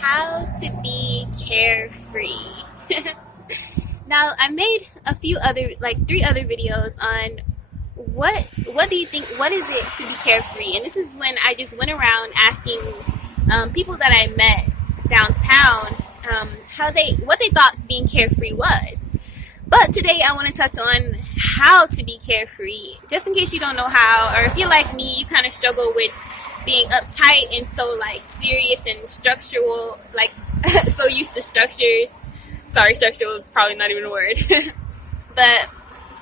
How to be carefree. Now, I made a few other, like three other videos on what do you think, what is it to be carefree? And this is when I just went around asking people that I met downtown what they thought being carefree was. But today I want to touch on how to be carefree, just in case you don't know how, or if you're like me, you kind of struggle with being uptight and so like serious and structural, like so used to structures. Sorry, structural is probably not even a word. But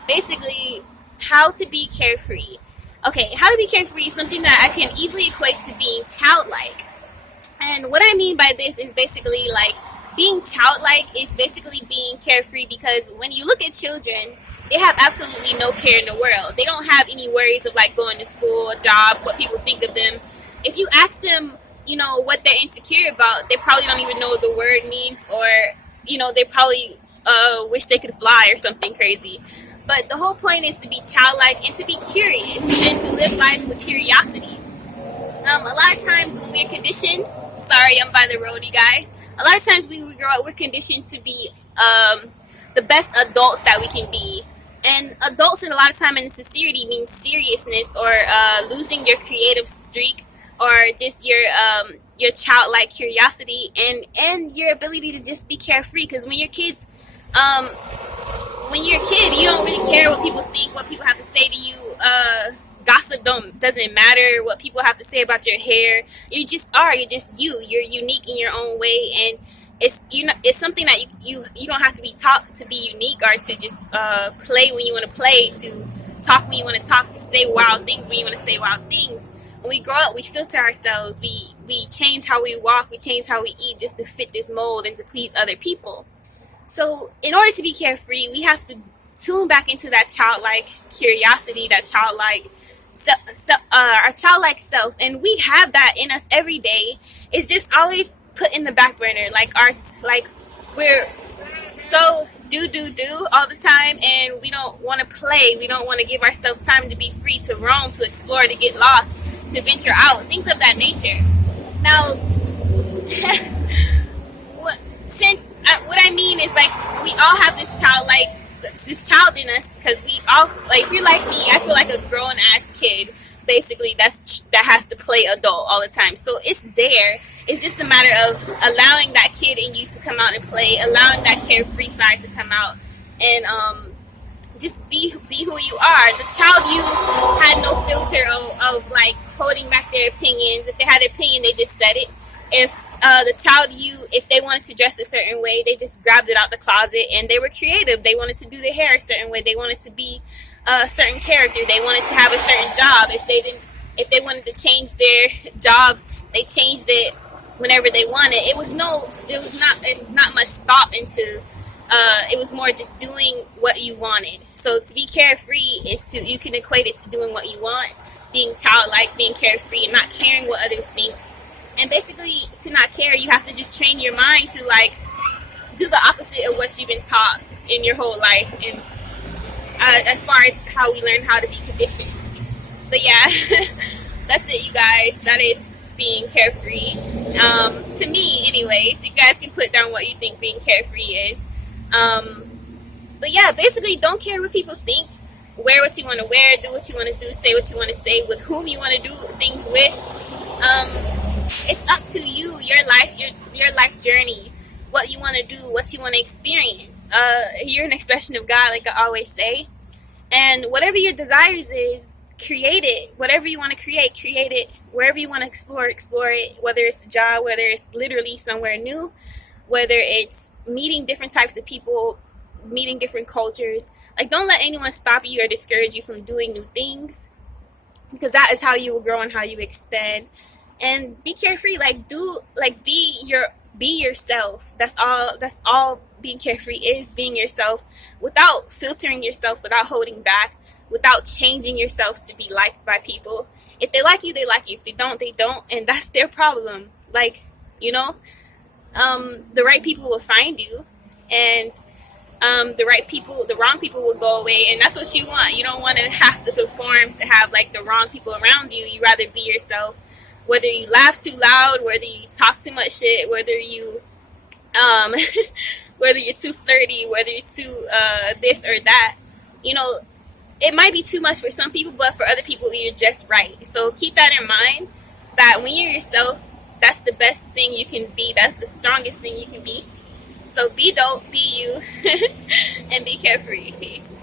basically, how to be carefree. Okay, how to be carefree is something that I can easily equate to being childlike. And what I mean by this is basically like being childlike is basically being carefree, because when you look at children, they have absolutely no care in the world. They don't have any worries of like going to school, a job, what people think of them. If you ask them, what they're insecure about, they probably don't even know what the word means, or, they probably wish they could fly or something crazy. But the whole point is to be childlike and to be curious and to live life with curiosity. A lot of times when we're conditioned, sorry, I'm by the road, you guys. A lot of times when we grow up, we're conditioned to be the best adults that we can be. And adults, in a lot of time in sincerity, means seriousness, or losing your creative streak, or just your childlike curiosity and your ability to just be carefree. Because when you're kids, when you're a kid, you don't really care what people think, what people have to say to you. Gossip doesn't matter what people have to say about your hair. You're just you. You're unique in your own way, and it's something that you don't have to be taught to be unique, or to just play when you want to play, to talk when you want to talk, to say wild things when you want to say wild things. When we grow up, we filter ourselves. We change how we walk. We change how we eat just to fit this mold and to please other people. So in order to be carefree, we have to tune back into that childlike curiosity, that childlike our childlike self, and we have that in us every day. It's just always put in the back burner, like we're so do all the time, and we don't want to play. We don't want to give ourselves time to be free, to roam, to explore, to get lost, to venture out, things of that nature. Now, what I mean is, like, we all have this child in us, because we all, like, if you're like me, I feel like a grown ass kid basically that has to play adult all the time. So it's there. It's just a matter of allowing that kid in you to come out and play, allowing that carefree side to come out, and just be who you are. The child you had no filter of like holding back their opinions. If they had an opinion, they just said it. If the child you, if they wanted to dress a certain way, they just grabbed it out the closet, and they were creative. They wanted to do their hair a certain way. They wanted to be a certain character. They wanted to have a certain job. If they wanted to change their job, they changed it whenever they wanted. It was not much thought into. It was more just doing what you wanted. So to be carefree you can equate it to doing what you want, being childlike, being carefree, and not caring what others think. And basically, to not care, you have to just train your mind to like do the opposite of what you've been taught in your whole life. And as far as how we learn how to be conditioned. But yeah, that's it, you guys. That is being carefree. To me, anyways. You guys can put down what you think being carefree is. But yeah, basically, don't care what people think. Wear what you want to wear. Do what you want to do. Say what you want to say. With whom you want to do things with. It's up to you, your life journey, what you want to do, what you want to experience. You're an expression of God, like I always say. And whatever your desires is, create it. Whatever you want to create it. Wherever you want to explore it. Whether it's a job, whether it's literally somewhere new, whether it's meeting different types of people, meeting different cultures. Like, don't let anyone stop you or discourage you from doing new things, because that is how you will grow and how you expand. And be carefree, be yourself. That's all being carefree is, being yourself, without filtering yourself, without holding back, without changing yourself to be liked by people. If they like you, they like you. If they don't, they don't, and that's their problem. Like, the right people will find you, and the wrong people will go away, and that's what you want. You don't want to have to perform to have like the wrong people around you. You rather be yourself. whether you laugh too loud, whether you talk too much shit, whether you um, whether you're too flirty, whether you're too this or that. You know, it might be too much for some people, but for other people, you're just right. So keep that in mind. That when you're yourself, that's the best thing you can be. That's the strongest thing you can be. So be dope, be you, and be carefree. Peace.